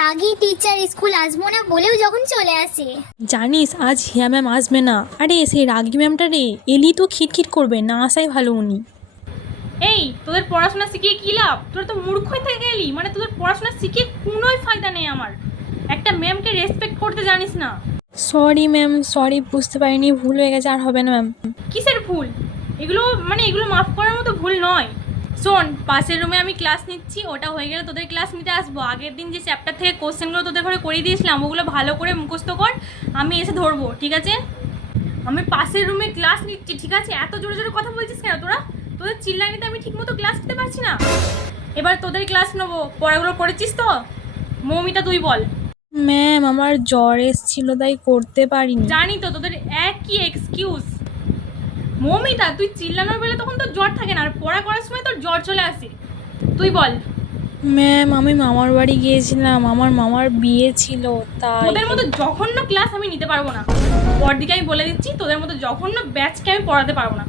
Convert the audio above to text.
রাগী teacher school আসবো না বলেও যখন চলে আসে। জানিস আজ হিয়া ম্যাম আসবে না। আরে সেই রাগী ম্যামটা রে, এলি তো খিটখিট করবে, না আসাই ভালো উনি। এই তোদের পড়াশোনা শিখিয়ে কী লাভ? তোরা তো মূর্খই থেকে গেলি, মানে তোদের পড়াশোনা শিখিয়ে কোনোই ফায়দা নেই আমার। একটা ম্যামকে রেসপেক্ট করতে জানিস না। সরি ম্যাম, সরি, বুঝতে পারিনি, ভুল হয়ে গেছে, আর হবে না ম্যাম। কিসের ভুল? এগুলো মাফ করার মতো ভুল নয়। শোন, পাশের রুমে আমি ক্লাস নিচ্ছি, ওটা হয়ে গেলে তোদের ক্লাস নিতে আসবো। আগের দিন যে চ্যাপ্টার থেকে কোশ্চেনগুলো তোদের ঘরে করিয়ে দিয়েছিলাম, ওগুলো ভালো করে মুখস্থ কর, আমি এসে ধরবো, ঠিক আছে? আমি পাশের রুমে ক্লাস নিচ্ছি, ঠিক আছে? এত জোরে জোরে কথা বলছিস কেন তোরা? তোদের চিল্লানিতে আমি ঠিকমতো ক্লাস নিতে পারছি না। এবার তোদের ক্লাস নেবো, পড়াগুলো করেছিস তো? মৌমিতা তুই বল। ম্যাম আমার জ্বর এসছিল, তাই করতে পারিনি। জানি তো তোদের একই এক্সকিউজ। মৌমিতা তুই চিল্লানোর বেলা তখন তোর জ্বর থাকে না, আর পড়া করার সময় তোর জ্বর চলে আসে। তুই বল। ম্যাম আমি মামার বাড়ি গিয়েছিলাম, আমার মামার বিয়ে ছিল, তাই। তোদের মতো জঘন্য ক্লাস আমি নিতে পারবো না। পরদিকে আমি বলে দিচ্ছি, তোদের মতো জঘন্য ব্যাচকে আমি পড়াতে পারবো না।